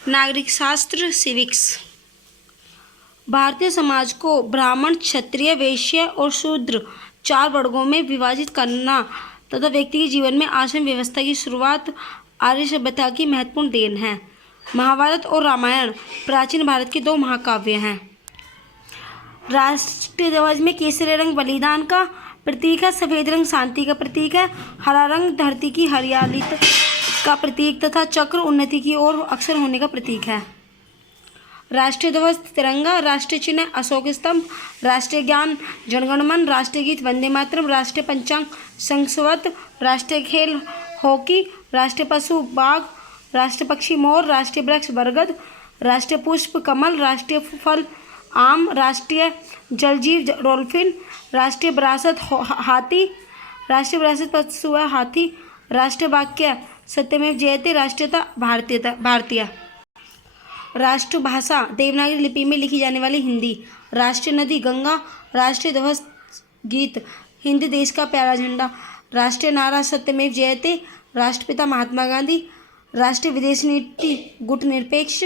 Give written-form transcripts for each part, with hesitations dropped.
नागरिक शास्त्र सिविक्स। भारतीय समाज को ब्राह्मण, क्षत्रिय, वैश्य और शूद्र 4 वर्गों में विभाजित करना तथा व्यक्ति के जीवन में आश्रम व्यवस्था की शुरुआत आर्य सभ्यता की महत्वपूर्ण देन है। महाभारत और रामायण प्राचीन भारत के 2 महाकाव्य हैं। राष्ट्रीय ध्वज में केसरी रंग बलिदान का प्रतीक है, सफेद रंग शांति का प्रतीक है, हरा रंग धरती की हरियाली का प्रतीक तथा चक्र उन्नति की ओर अक्षर होने का प्रतीक है। राष्ट्रीय ध्वज तिरंगा, राष्ट्रीय चिन्ह अशोक स्तंभ, राष्ट्रीय ज्ञान जनगण मन, राष्ट्रीय गीत वंदे मातरम, राष्ट्रीय पंचांग संस्कृत, राष्ट्रीय खेल हॉकी, राष्ट्रीय पशु बाघ, राष्ट्रीय पक्षी मोर, राष्ट्रीय वृक्ष बरगद, राष्ट्रीय पुष्प कमल, राष्ट्रीय फल आम, राष्ट्रीय जलजीव डॉल्फिन, राष्ट्रीय विरासत हाथी, राष्ट्रीय विरासत पशु है हाथी, राष्ट्रीय वाक्य सत्यमेव जयते, राष्ट्रीयता भारतीय, राष्ट्रभाषा देवनागरी लिपि में लिखी जाने वाली हिंदी, राष्ट्रीय नदी गंगा, राष्ट्रीय ध्वज गीत हिंद देश का प्यारा झंडा, राष्ट्रीय नारा सत्यमेव जयते, राष्ट्रपिता महात्मा गांधी, राष्ट्रीय विदेश नीति गुटनिरपेक्ष,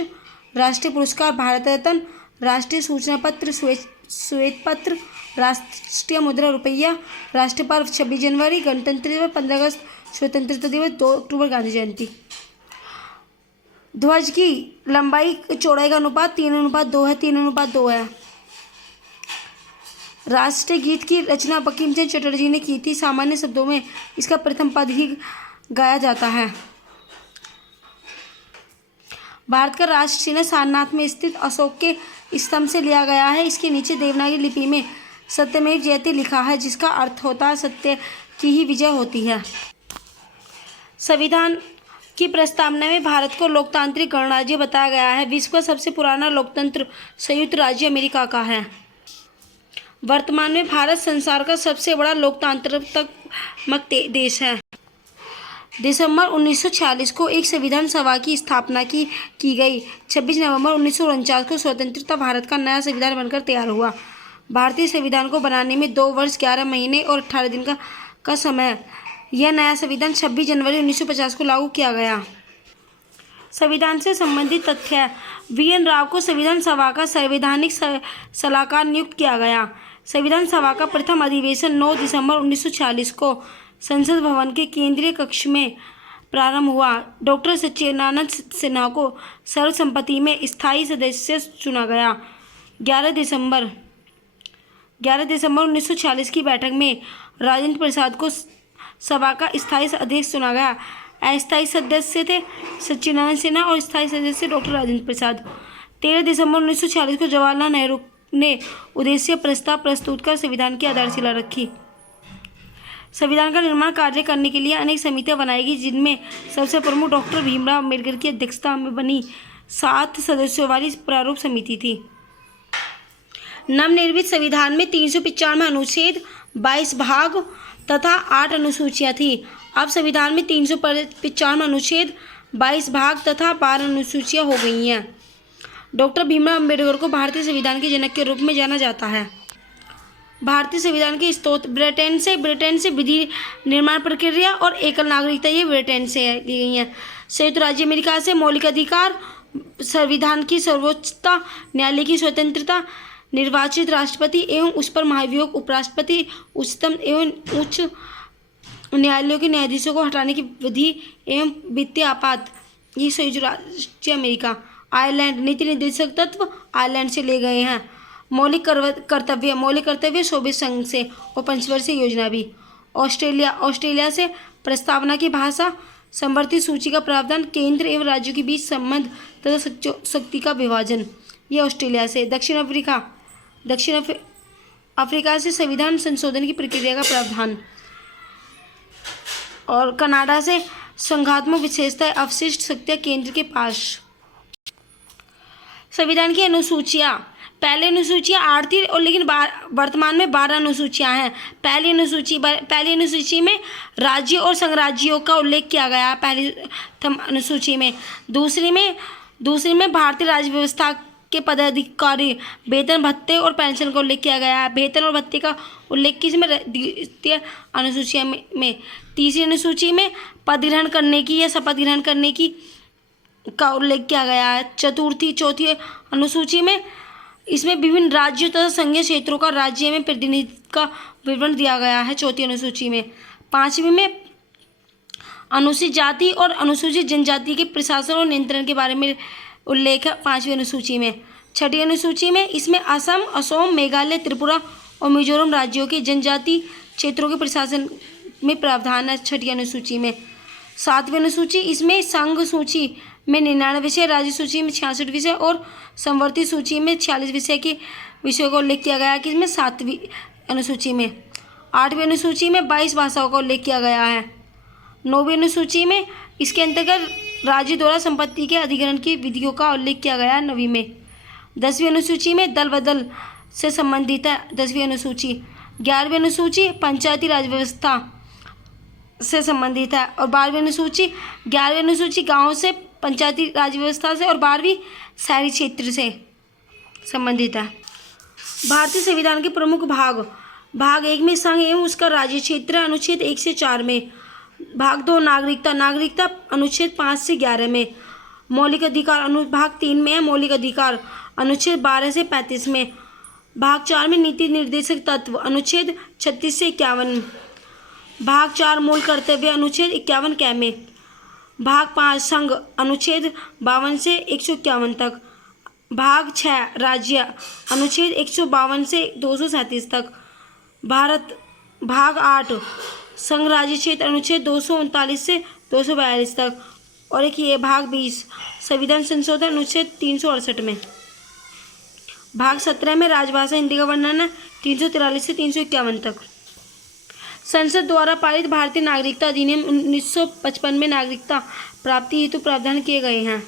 राष्ट्रीय पुरस्कार भारत रत्न, राष्ट्रीय सूचना पत्र श्वेत पत्र, राष्ट्रीय मुद्रा रुपया, राष्ट्रीय पर्व 26 जनवरी, गणतंत्र दिवस 15 अगस्त, स्वतंत्रता दिवस 2 अक्टूबर, गांधी जयंती। ध्वज की लंबाई चौड़ाई का अनुपात 3:2 है, 3:2 है। राष्ट्रीय गीत की रचना बंकिम चंद्र चटर्जी ने की थी। सामान्य शब्दों में इसका प्रथम पद ही गाया जाता है। भारत का राष्ट्र चिन्ह सारनाथ में स्थित अशोक के स्तंभ से लिया गया है। इसके नीचे देवनागरी लिपि में सत्यमेव जयते लिखा है, जिसका अर्थ होता है सत्य की ही विजय होती है। संविधान की प्रस्तावना में भारत को लोकतांत्रिक गणराज्य बताया गया है। विश्व का सबसे पुराना लोकतंत्र संयुक्त राज्य अमेरिका का है। वर्तमान में भारत संसार का सबसे बड़ा लोकतांत्रिक देश है। दिसंबर 1946 को एक संविधान सभा की स्थापना की गई। 26 नवंबर 1949 को स्वतंत्रता भारत का नया संविधान बनकर तैयार हुआ। भारतीय संविधान को बनाने में 2 वर्ष 11 महीने और 18 दिन का समय। यह नया संविधान 26 जनवरी 1950 को लागू किया गया। संविधान से संबंधित तथ्य: वी.एन. राव को संविधान सभा का संवैधानिक सलाहकार नियुक्त किया गया। संविधान सभा का प्रथम अधिवेशन 9 दिसंबर 1946 को संसद भवन के केंद्रीय कक्ष में प्रारंभ हुआ। डॉक्टर सच्चिदानंद सिन्हा को सर्वसम्मति में स्थायी सदस्य चुना गया। 11 दिसंबर 1946 की बैठक में राजेंद्र प्रसाद को सभा का स्थायी अध्यक्ष चुना गया। अस्थायी सदस्य थे सच्चिदानंद सिन्हा और स्थायी सदस्य डॉक्टर राजेंद्र प्रसाद। 13 दिसंबर 1946 को जवाहरलाल नेहरू ने उद्देश्य प्रस्ताव प्रस्तुत कर संविधान की आधारशिला रखी। संविधान का निर्माण कार्य करने के लिए अनेक समितियां बनाई गई, जिनमें सबसे प्रमुख डॉक्टर भीमराव अम्बेडकर की अध्यक्षता में बनी 7 सदस्यों वाली प्रारूप समिति थी। नवनिर्मित संविधान में 395 अनुच्छेद, 22 भाग तथा 8 अनुसूचियां थी। अब संविधान में 395 अनुच्छेद, 22 भाग तथा 12 अनुसूचियां हो गई हैं। डॉक्टर भीमराव अम्बेडकर को भारतीय संविधान के जनक के रूप में जाना जाता है। भारतीय संविधान के स्रोत: ब्रिटेन से विधि निर्माण प्रक्रिया और एकल नागरिकता, ये ब्रिटेन से ली गई हैं। संयुक्त राज्य अमेरिका से मौलिक अधिकार, संविधान की सर्वोच्चता, न्यायालय की स्वतंत्रता, निर्वाचित राष्ट्रपति एवं उस पर महाभियोग उपराष्ट्रपति, उच्चतम एवं उच्च न्यायालयों के न्यायाधीशों को हटाने की विधि एवं वित्तीय आपात, ये संयुक्त राज्य अमेरिका। आयरलैंड: नीति निर्देशक तत्व आयरलैंड से ले गए हैं। मौलिक कर्तव्य सोवियत संघ से और पंचवर्षीय योजना भी। ऑस्ट्रेलिया से प्रस्तावना की भाषा, संवर्धित सूची का प्रावधान, केंद्र एवं राज्यों के बीच संबंध तथा शक्ति का विभाजन, ये ऑस्ट्रेलिया से। दक्षिण अफ्रीका से संविधान संशोधन की प्रक्रिया का प्रावधान। और कनाडा से संघात्मक विशेषताएं, अवशिष्ट शक्तियां केंद्र के पास। संविधान की अनुसूचियां: पहली अनुसूचियां 8 थी और लेकिन वर्तमान में 12 अनुसूचियां हैं। पहली अनुसूची में राज्यों और संघराज्यों का उल्लेख किया गया है पहली अनुसूची में। दूसरी में भारतीय राज्य व्यवस्था के पदाधिकारी, वेतन, भत्ते और पेंशन का उल्लेख किया गया है। वेतन और भत्ते का उल्लेख किसमें? द्वितीय अनुसूची में। तीसरी अनुसूची में पद ग्रहण करने की या शपथ ग्रहण करने की का उल्लेख किया गया है। चौथी अनुसूची में इसमें विभिन्न राज्यों तथा संघीय क्षेत्रों का राज्य में प्रतिनिधित्व का विवरण दिया गया है चौथी अनुसूची में। 5वीं में अनुसूचित जाति और अनुसूचित जनजाति के प्रशासन और नियंत्रण के बारे में उल्लेख है 5वीं अनुसूची में। 6ठी अनुसूची में इसमें असम, मेघालय, त्रिपुरा और मिजोरम राज्यों के जनजाति क्षेत्रों के प्रशासन में प्रावधान है 6ठी अनुसूची में। 7वीं अनुसूची इसमें संघ सूची में 99 विषय, राज्य सूची में 66 विषय और समवर्ती सूची में 46 विषय के विषयों का उल्लेख किया गया है कि इसमें 7वीं अनुसूची में। 8वीं अनुसूची में 22 भाषाओं का उल्लेख किया गया है। 9वीं अनुसूची में इसके अंतर्गत राज्य द्वारा संपत्ति के अधिग्रहण की विधियों का उल्लेख किया गया है 9वीं में। 10वीं अनुसूची में दल बदल से संबंधित है 10वीं अनुसूची। 11वीं अनुसूची पंचायती राज व्यवस्था से संबंधित है और 12वीं अनुसूची गाँव से पंचायती राज व्यवस्था से और 12वीं शहरी क्षेत्र से संबंधित है। भारतीय संविधान के प्रमुख भाग 1 में संघ एवं उसका राज्य क्षेत्र अनुच्छेद 1 से 4 में। भाग 2 नागरिकता अनुच्छेद 5 से 11 में। मौलिक अधिकार भाग 3 में है मौलिक अधिकार अनुच्छेद 12 से 35 में। भाग 4 में नीति निर्देशक तत्व अनुच्छेद 36 से 51। भाग 4 मूल कर्तव्य अनुच्छेद 51 क में। भाग 5 संघ अनुच्छेद 52 से 151 तक। भाग 6 राज्य अनुच्छेद 152 से 237 तक। भाग 8 संघ राज्य क्षेत्र अनुच्छेद 239 से 242 तक। और एक ये भाग 20 संविधान संशोधन अनुच्छेद 368 में। भाग 17 में राजभाषा हिंदी का वर्णन है 343 से 351 तक। संसद द्वारा पारित भारतीय नागरिकता अधिनियम 1955 में नागरिकता प्राप्ति हेतु प्रावधान किए गए हैं।